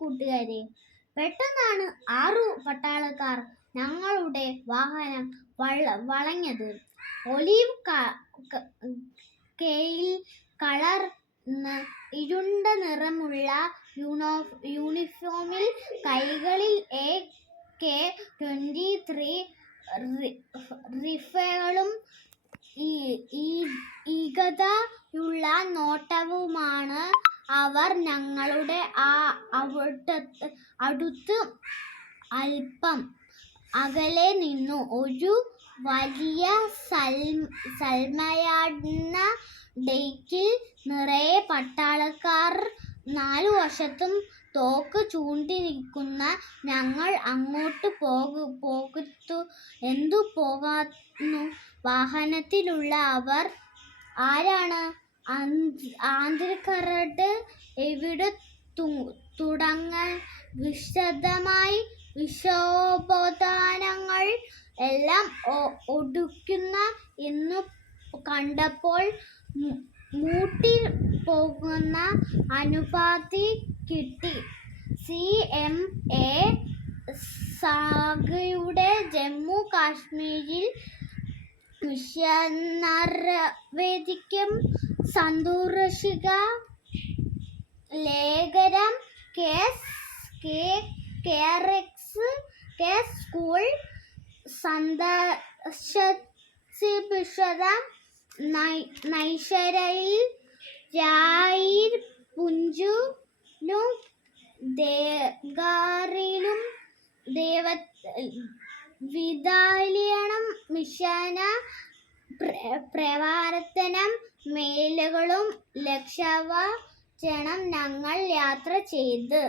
കൂട്ടുകാരെ പെട്ടെന്നാണ് ആറു പട്ടാളക്കാർ ഞങ്ങളുടെ വാഹനം വള വളഞ്ഞത്. ഒലീവ് കെയിൽ കളർ ഇരുണ്ട നിറമുള്ള യൂണോ യൂണിഫോമിൽ കൈകളിൽ എ കെ ട്വന്റി ത്രീ റിഫകളും ഈഗതയുള്ള നോട്ടവുമാണ് അവർ ഞങ്ങളുടെ ആ അവിടെ അടുത്ത് അല്പം അകലെ നിന്നു. ഒരു വലിയ സൽ സൽമയാടുന്ന ഡേക്കിൽ നിറയെ പട്ടാളക്കാർ നാലു വശത്തും തോക്ക് ചൂണ്ടി നിൽക്കുന്ന ഞങ്ങൾ അങ്ങോട്ട് പോകു പോകുത്തു എന്തു പോകാന്നു? വാഹനത്തിലുള്ള അവർ ആരാണ്? ആന്ധ്രക്കാരുടെ എവിടെ തുടങ്ങാൻ വിശദമായി വിശോബോധാനങ്ങൾ എല്ലാം ഒടുക്കുന്ന എന്ന് കണ്ടപ്പോൾ മൂട്ടി പോകുന്ന അനുപാതി കിട്ടി. സി എം എ സാഗയുടെ ജമ്മു കാശ്മീരിൽ വിശ്വനർവേദിക്കും സന്ദർശിക ലേഖനം കേസ് കെ കെയറെക്സ് കെ സ്കൂൾ സന്ദർശിപ്പിച്ചത നൈശരയിൽ രായിൽ പുഞ്ചുലും ദേഗാറിലും ദേവ വിദാലിയണം മിഷന പ്ര- പ്രവർത്തനം മേലുകളും ലക്ഷവ ഞങ്ങൾ യാത്ര ചെയ്ത്.